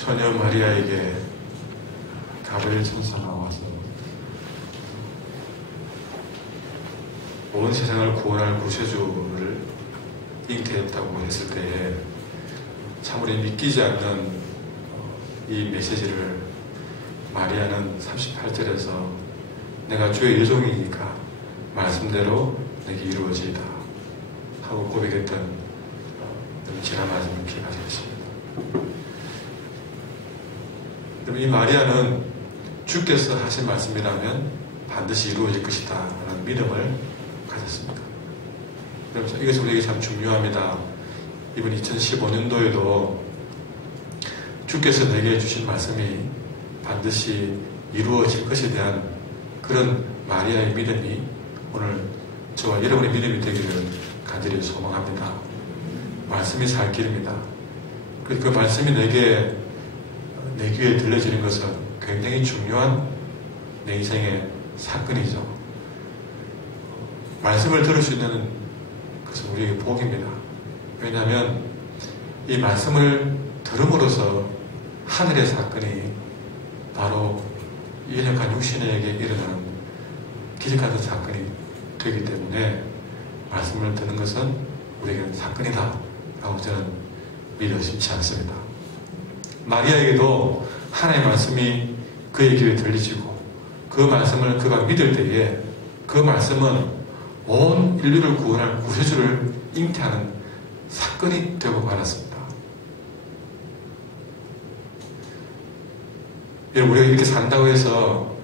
처녀 마리아에게 가브리엘 천사가 와서 온 세상을 구원할 구세주를 잉태했다고 했을 때에 참으로 믿기지 않는 이 메시지를 마리아는 38절에서 내가 주의 여종이니까 말씀대로 내게 이루어지이다 하고 고백했던 지난 말씀을 기억하게 됐습니다. 이 마리아는 주께서 하신 말씀이라면 반드시 이루어질 것이다 라는 믿음을 가졌습니다. 그래서 이것이 우리에게 참 중요합니다. 이번 2015년도에도 주께서 내게 주신 말씀이 반드시 이루어질 것에 대한 그런 마리아의 믿음이 오늘 저와 여러분의 믿음이 되기를 간절히 소망합니다. 말씀이 살 길입니다. 그 말씀이 내 귀에 들려지는 것은 굉장히 중요한 내 인생의 사건이죠. 말씀을 들을 수 있는 것은 우리에게 복입니다. 왜냐하면 이 말씀을 들음으로써 하늘의 사건이 바로 연약한 육신에게 일어나는 기적같은 사건이 되기 때문에 말씀을 듣는 것은 우리에게는 사건이다 라고 저는 믿어 의심치 않습니다. 마리아에게도 하나님의 말씀이 그의 귀에 들리지고 그 말씀을 그가 믿을 때에 그 말씀은 온 인류를 구원할 구세주를 잉태하는 사건이 되고 말았습니다. 여러분, 우리가 이렇게 산다고 해서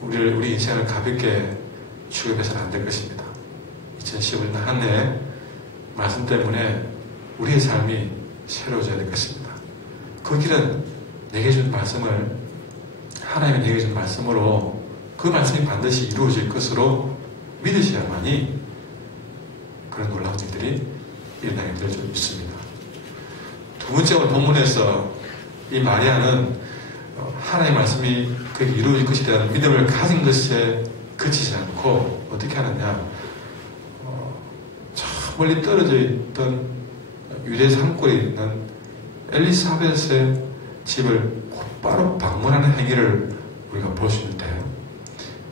우리 인생을 가볍게 취급해서는 안 될 것입니다. 2015년 한 해 말씀 때문에 우리의 삶이 새로워져야 될 것입니다. 그 길은 내게 준 말씀을 하나님이 내게 준 말씀으로 그 말씀이 반드시 이루어질 것으로 믿으셔야만이 그런 놀라운 일들이 일어나게 될 줄 믿습니다. 두 번째 오늘 본문에서 이 마리아는 하나님의 말씀이 그에게 이루어질 것에 대한 믿음을 가진 것에 그치지 않고 어떻게 하느냐, 저 멀리 떨어져 있던 유대 산골에 있는 엘리사벳의 집을 곧바로 방문하는 행위를 우리가 볼 수 있는데요.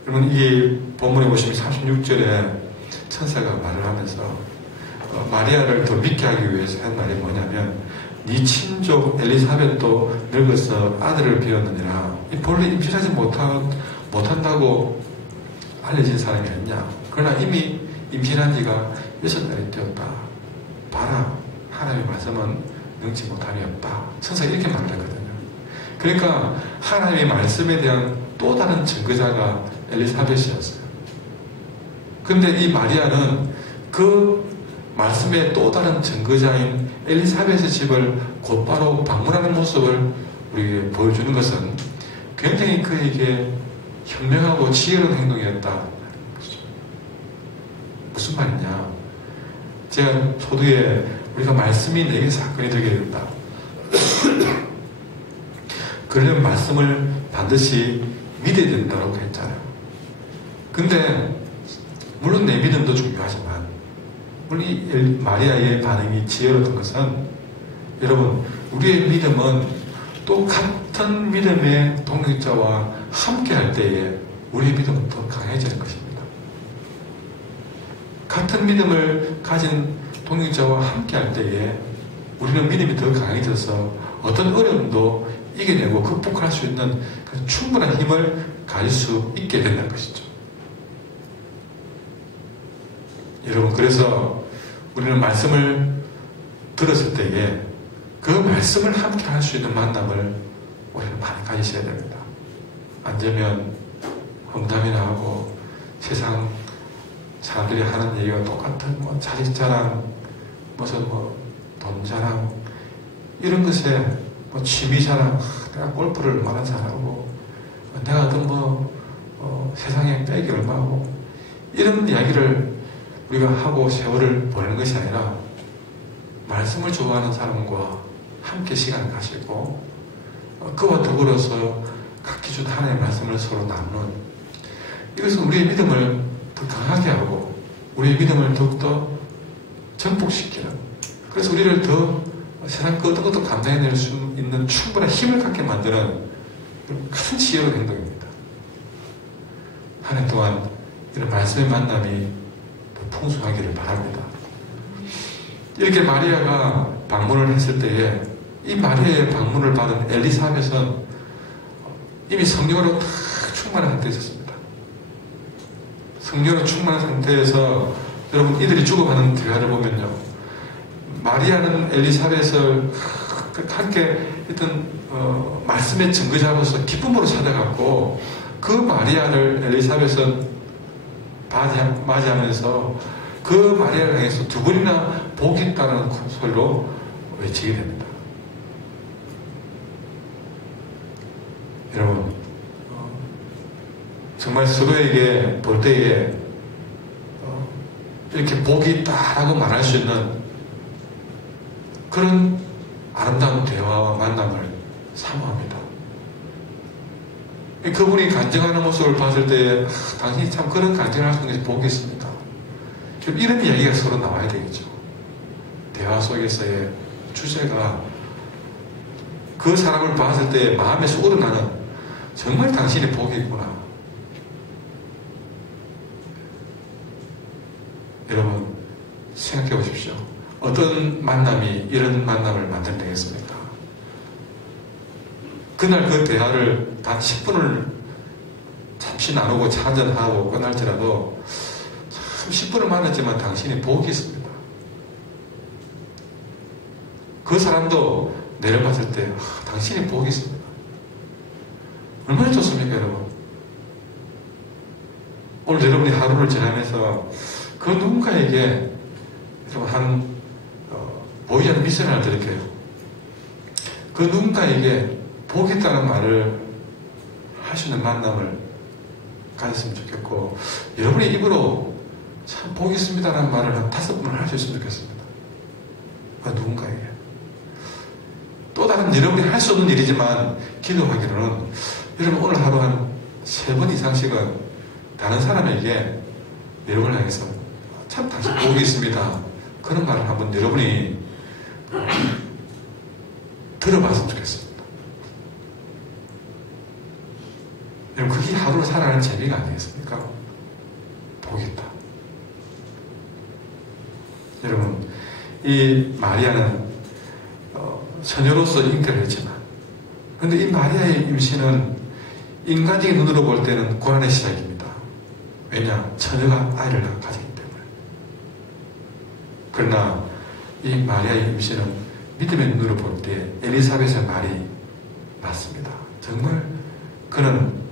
여러분, 이 본문에 보시면 36절에 천사가 말을 하면서 마리아를 더 믿게 하기 위해서 한 말이 뭐냐면 네 친족 엘리사벳도 늙어서 아들을 비웠느니라. 본래 임신하지 못한다고 알려진 사람이 아니냐. 그러나 이미 임신한 지가 6달이 되었다. 봐라, 하나님의 말씀은 능치 못함이 없다. 천사가 이렇게 말을 했거든요. 그러니까 하나님의 말씀에 대한 또 다른 증거자가 엘리사벳이었어요. 근데 이 마리아는 그 말씀의 또 다른 증거자인 엘리사벳의 집을 곧바로 방문하는 모습을 우리에게 보여주는 것은 굉장히 그에게 현명하고 지혜로운 행동이었다. 무슨 말이냐? 제가 소두에 우리가 말씀이 내게 사건이 되게 된다. 그러려면 말씀을 반드시 믿어야 된다고 했잖아요. 근데 물론 내 믿음도 중요하지만 물론 이 마리아의 반응이 지혜로웠던 것은 여러분, 우리의 믿음은 또 같은 믿음의 동역자와 함께 할 때에 우리의 믿음은 더 강해지는 것입니다. 같은 믿음을 가진 동역자와 함께 할 때에 우리는 믿음이 더 강해져서 어떤 어려움도 이겨내고 극복할 수 있는 충분한 힘을 가질 수 있게 된다는 것이죠. 여러분, 그래서 우리는 말씀을 들었을 때에 그 말씀을 함께 할 수 있는 만남을 우리는 많이 가지셔야 됩니다. 안 되면 험담이나 하고 세상 사람들이 하는 얘기가 똑같은 자식 자랑, 무슨 돈 자랑, 이런 것에 취미 자랑, 내가 골프를 얼마나 잘하고, 내가 어떤 세상에 백이 얼마고, 이런 이야기를 우리가 하고 세월을 보내는 것이 아니라 말씀을 좋아하는 사람과 함께 시간을 가지고 그와 더불어서 각기 준 하나님의 말씀을 서로 나누는, 이것은 우리의 믿음을 더 강하게 하고 우리의 믿음을 더욱더 전복시키는, 그래서 우리를 더 세상 그 어떤 것도 감당해낼 수 있는 충분한 힘을 갖게 만드는 큰 지혜로운 행동입니다. 한 해 동안 이런 말씀의 만남이 풍성하기를 바랍니다. 이렇게 마리아가 방문을 했을 때에 이 마리아의 방문을 받은 엘리사벳은 이미 성령으로 다 충만한 상태에 있었습니다. 성령으로 충만한 상태에서 여러분 이들이 죽어가는 대화를 보면요, 마리아는 엘리사벳을 함께 있던 말씀의 증거자로서 기쁨으로 찾아갔고, 그 마리아를 엘리사벳은 맞이하면서 그 마리아를 향해서 두 번이나 복이 있다는 소리로 외치게 됩니다. 여러분, 정말 서로에게 볼 때에 이렇게 복이 있다라고 말할 수 있는 그런 아름다운 대화와 만남을 사모합니다. 그분이 간증하는 모습을 봤을 때 당신이 참 그런 간증을 할 수 있는 게 복이 있습니다. 이런 이야기가 서로 나와야 되겠죠. 대화 속에서의 주제가 그 사람을 봤을 때 마음에서 우러나는 정말 당신이 복이 있구나. 여러분 생각해 보십시오. 어떤 만남이 이런 만남을 만들어내겠습니까? 그날 그 대화를 단 10분을 잠시 나누고 차 한잔하고 끝날지라도 참 10분을 만났지만 당신이 복이 있습니다. 그 사람도 내려봤을 때 당신이 복이 있습니다. 얼마나 좋습니까, 여러분? 오늘 여러분이 하루를 지나면서 그 누군가에게 보이지 않는 미션을 하나 드릴게요. 그 누군가에게 복이 있다는 말을 할 수 있는 만남을 가졌으면 좋겠고, 여러분의 입으로 참 복이 있습니다라는 말을 한 5번을 할 수 있으면 좋겠습니다. 그 누군가에게. 또 다른 여러분이 할 수 없는 일이지만 기도하기로는 여러분 오늘 하루 한 3번 이상씩은 다른 사람에게 여러분을 향해서 참 당신 복이 있습니다, 그런 말을 한번 여러분이 들어봤으면 좋겠습니다. 여러분 그게 하루를 살아가는 재미가 아니겠습니까? 복이 있다. 여러분 이 마리아는 처녀로서 잉태를 했지만, 그런데 이 마리아의 임신은 인간적인 눈으로 볼 때는 고난의 시작입니다. 왜냐? 처녀가 아이를 가지기 때문에. 그러나 이 마리아의 임신은 믿음의 눈으로 볼 때 엘리사벳의 말이 맞습니다. 정말 그는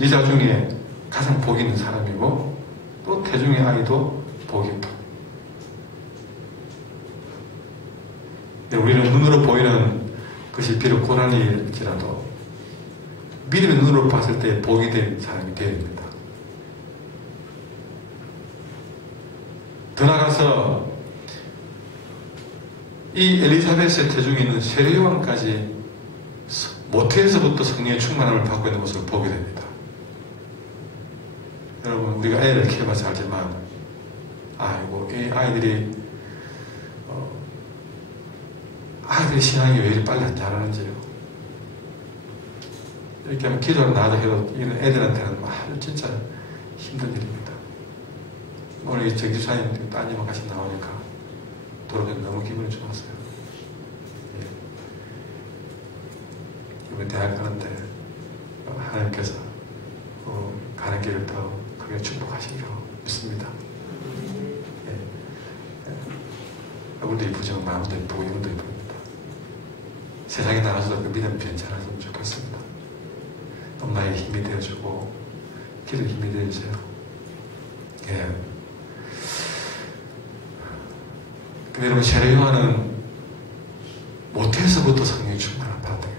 미자 중에 가장 복이 있는 사람이고, 또 태중의 아이도 복이 있다. 우리는 눈으로 보이는 것이 비록 고난일지라도 믿음의 눈으로 봤을 때 복이 된 사람이 되어야 됩니다. 더 나아가서 이 엘리사벳의 태중에 있는 세례요한까지 모태에서부터 성령의 충만함을 받고 있는 것을 보게 됩니다. 여러분 우리가 애를 키워봐서 알지만 아이고 이 아이들이 신앙이 왜 이렇게 빨리 안 자라는지요. 이렇게 하면 기도를 나도 해도 이런 애들한테는 아주 진짜 힘든 일입니다. 오늘 이 정지사님 따님과 같이 나오니까 돌아다니면 너무 기분이 좋았어요. 예. 이번 대학 가는데 하나님께서 가는 길을 더 크게 축복하시기로 믿습니다. 예. 우리도 이쁘지만 마음도 이쁘고 이분도 이쁩니다. 세상에 나가서도 그 믿음 변천했으면 좋겠습니다. 엄마에게 힘이 되어주고 기도 힘이 되어주세요. 예. 근데 여러분 세례요한은 모태에서부터 성령이 충만한 받아요.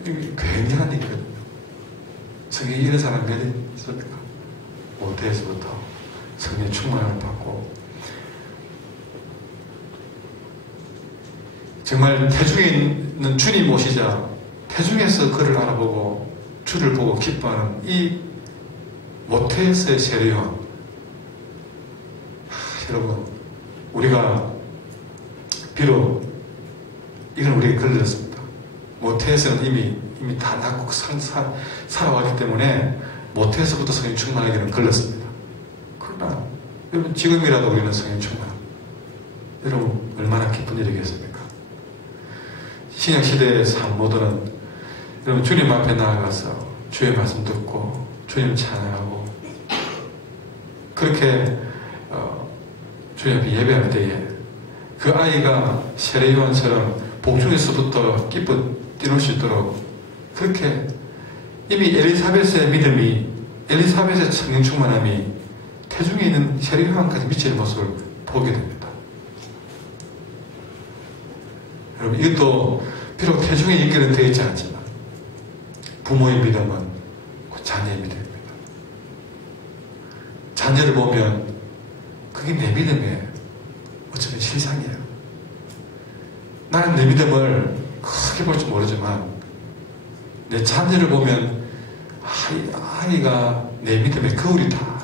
이게 굉장한 일이거든요. 성령이 이런 사람 몇 있습니까? 모태에서부터 성령의 충만함을 받고 정말 태중에 있는 주님 모시자 태중에서 그를 알아보고 주를 보고 기뻐하는 이 모태에서의 세례요한. 여러분 우리가 비록 이건 우리에게 걸렸습니다. 모태에서는 이미 다 낳고 살아왔기 때문에 모태에서부터 성령 충만하기는 걸렸습니다. 그러나 여러분 지금이라도 우리는 성령 충만. 여러분 얼마나 기쁜 일이겠습니까? 신약시대의 산모들은 여러분 주님 앞에 나아가서 주의 말씀 듣고 주님 찬양하고 그렇게 주님 앞에 예배할 때에 그 아이가 세례요한처럼 복중에서부터 기뻐 뛰놀 수 있도록 그렇게 이미 엘리사벳의 믿음이 엘리사벳의 성령 충만함이 태중에 있는 세례요한까지 미치는 모습을 보게 됩니다. 여러분 이것도 비록 태중에 연결은 되어 있지 않지만 부모의 믿음은 그 자녀의 믿음입니다. 자녀를 보면 그게 내 믿음의 어쩌면 실상이에요. 나는 내 믿음을 크게 볼 줄 모르지만 내 자녀를 보면 아이가 내 믿음의 거울이다.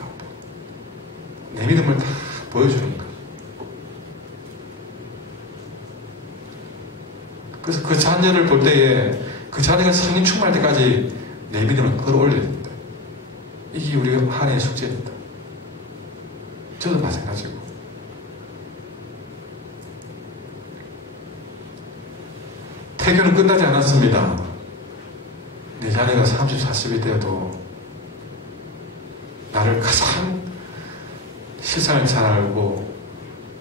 내 믿음을 다 보여주는 거. 그래서 그 자녀를 볼 때에 그 자녀가 성령 충만할 때까지 내 믿음을 끌어올려야 됩니다. 이게 우리가 한 해의 숙제입니다. 저도 마찬가지고. 태교는 끝나지 않았습니다. 내 자녀가 30, 40이 되어도 나를 가장 실상을 잘 알고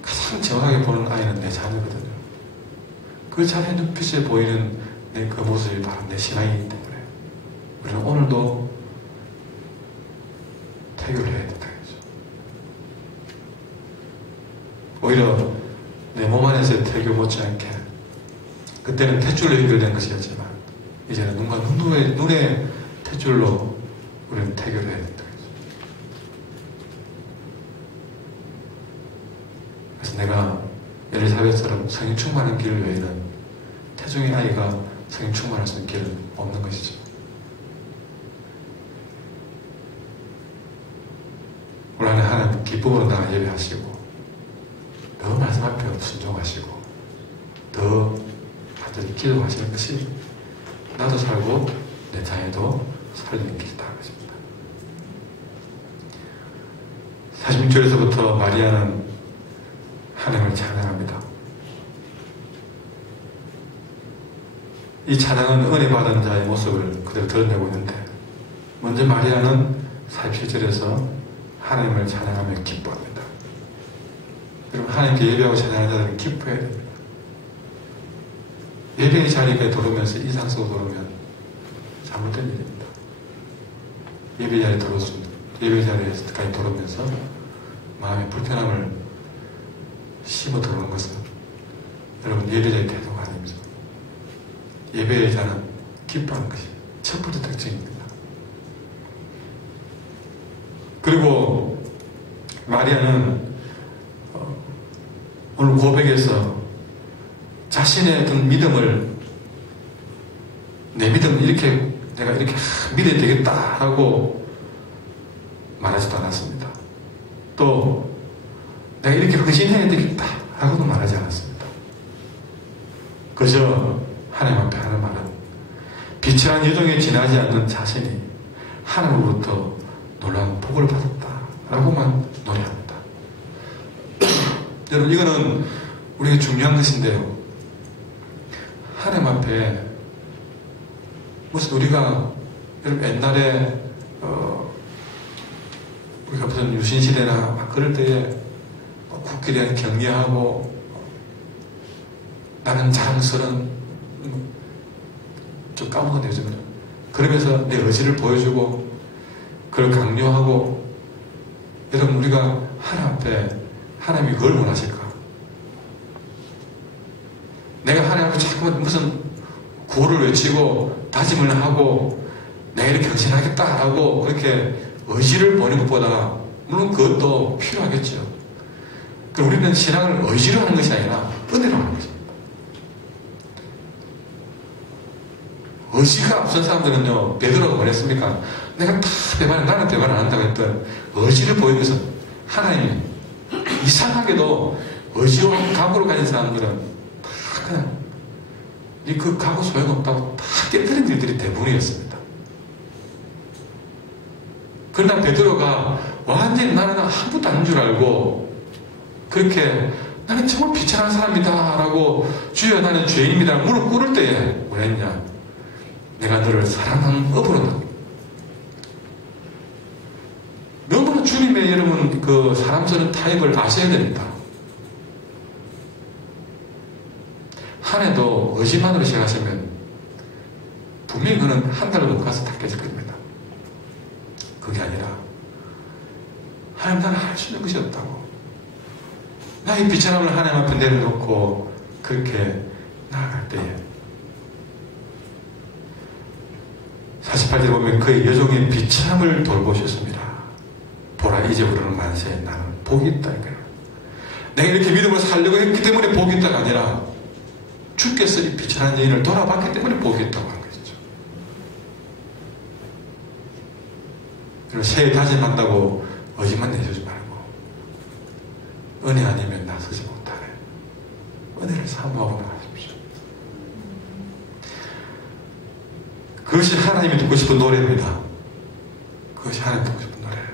가장 정확하게 보는 아이는 내 자녀거든요. 그 자녀 눈빛에 보이는 내 그 모습이 바로 내 신앙이기 때문에 우리는 오늘도 태교를 해야 된다. 오히려 내 몸 안에서의 태교 못지않게 그때는 탯줄로 연결된 것이었지만 이제는 눈과 눈의 탯줄로 우리는 태교를 해야 된다. 그래서 내가 엘리사벳처럼 성령 충만한 길 외에는 태중의 아이가 성령 충만할 수 있는 길은 없는 것이죠. 올 한해 하나님 기쁨으로 나가 예배하시고 더 말씀 앞에 순종하시고 더 반드시 기도하시는 것이 나도 살고 내 자녀도 살리는 길이다 것입니다. 46절에서부터 마리아는 하나님을 찬양합니다. 이 찬양은 은혜 받은 자의 모습을 그대로 드러내고 있는데 먼저 마리아는 47절에서 하나님을 찬양하며 기뻐합니다. 여러분 하나님께 예배하고 찬양하는 자들은 기뻐해야 됩니다. 예배의 자리에 들어오면서 이상 속으로 들어오면 잘못된 일입니다. 예배 자리에 들어오면 예배 자리에까지 들어오면서 마음의 불편함을 심어 들어오는 것은 여러분 예배자의 태도가 아닙니다. 예배의 자는 기뻐하는 것이 첫 번째 특징입니다. 그리고 마리아는 오늘 고백에서 자신의 어떤 믿음을 내 믿음을 이렇게 내가 이렇게 믿어야 되겠다 하고 말하지도 않았습니다. 또 내가 이렇게 헌신해야 되겠다 하고도 말하지 않았습니다. 그저 하나님 앞에 하는 말은 비천한 여정에 지나지 않는 자신이 하나님으로부터 놀라운 복을 받았다 라고만 노래합니다. 여러분 이거는 우리가 중요한 것인데요. 하나님 앞에 무슨 우리가 여러분 옛날에 우리가 무슨 유신시대나 막 그럴 때에 국기에 대한 격려하고 나는 자랑스러운 좀 까먹었네요 요즘은. 그러면서 내 의지를 보여주고 그걸 강요하고 여러분 우리가 하나님 앞에 하나님이 그걸 원하실까? 내가 하나님 앞에 자꾸만 무슨 구호를 외치고 다짐을 하고 내가 이렇게 헌신하겠다라고 그렇게 의지를 보이는 것보다 물론 그것도 필요하겠죠. 그럼 우리는 신앙을 의지로 하는 것이 아니라 은혜로 하는 것입니다. 의지가 앞선 사람들은요, 베드로가 뭐랬습니까? 내가 다 배반, 나는 배반 안 한다고 했던 의지를 보이면서 하나님, 이상하게도 의지로 감으로 가진 사람들은 그냥 그 가고 소용없다고 다 깨뜨린 일들이 대부분이었습니다. 그러나 베드로가 완전히 나는 아무것도 아닌 줄 알고 그렇게 나는 정말 비천한 사람이다 라고 주여 나는 죄인입니다 무릎 꿇을 때에 뭐랬냐, 내가 너를 사랑하는 업으로다. 너무나 주님의 여러분 그 사람 쓰는 타입을 아셔야 됩니다. 한 해도 의지만으로 시작하시면 분명히 그는 한 달을 못 가서 다 깨질 겁니다. 그게 아니라 하나님 나는 할 수 있는 것이 없다고, 나의 비천함을 하나님 앞에 내려놓고 그렇게 나아갈 때에 48절에 보면 그의 여종의 비참을 돌보셨습니다. 보라 이제부터는 만세에 나는 복이 있다. 내가 이렇게 믿음으로 살려고 했기 때문에 복이 있다가 아니라 주께서 이 비천한 여인을 돌아봤기 때문에 복이 있다고 하는 것이죠. 그리고 새해 다짐한다고 의지만 내주지 말고 은혜 아니면 나서지 못하네. 은혜를 사모하고 나가십시오. 그것이 하나님이 듣고 싶은 노래입니다. 그것이 하나님이 듣고 싶은 노래예요.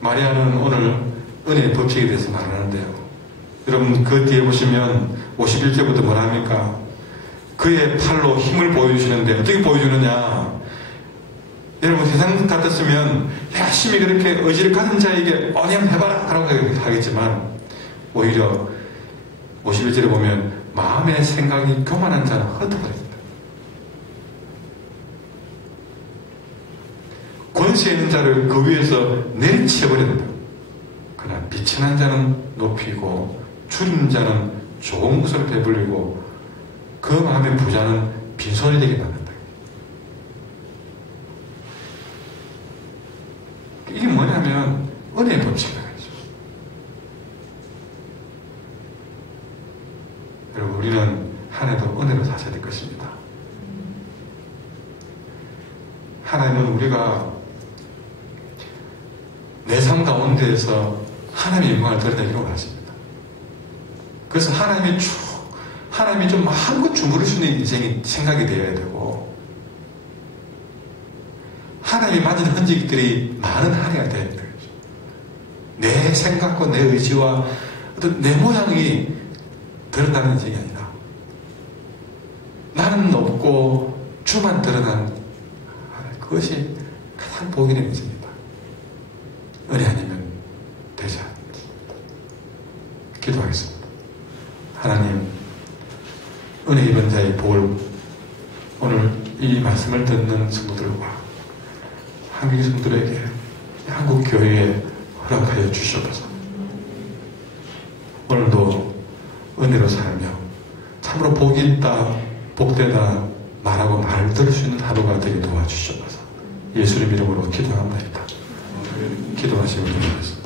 마리아는 오늘 은혜의 법칙에 대해서 말하는데요. 여러분 그 뒤에 보시면 51절부터 뭐라 합니까? 그의 팔로 힘을 보여주시는데 어떻게 보여주느냐? 여러분 세상 같았으면 열심히 그렇게 의지를 가진 자에게 언양해봐라 라고 하겠지만 오히려 51절에 보면 마음의 생각이 교만한 자는 흩어버립니다. 권세 있는 자를 그 위에서 내리쳐버립니다. 그러나 비천한 자는 높이고 줄인 자는 좋은 것을 배불리고 그 마음의 부자는 빈손이 되게 만든다. 이게 뭐냐면 은혜의 법칙이라는 거죠. 여러분 우리는 한 해도 은혜로 사셔야 될 것입니다. 하나님은 우리가 내 삶 가운데에서 하나님의 영광을 드러내기로 하십니다. 그래서 하나님이 좀 마음껏 주무를 수 있는 인생이 생각이 되어야 되고 하나님이 맞은 흔적들이 많은 한 해가 되어야 되는 거죠. 내 생각과 내 의지와 어떤 내 모양이 드러나는 인생이 아니라 나는 없고 주만 드러난 그것이 가장 복이 되는 인생입니다. 은혜 아니면 되지 않습니다. 기도하겠습니다. 하나님, 은혜 입은 자의 복을 오늘 이 말씀을 듣는 성도들과 한국 성도들에게 한국 교회에 허락하여 주시옵소서. 오늘도 은혜로 살며 참으로 복이 있다, 복되다 말하고 말을 들을 수 있는 하루가 되게 도와주시옵소서. 예수님 이름으로 기도합니다. 기도하시기 바랍니다.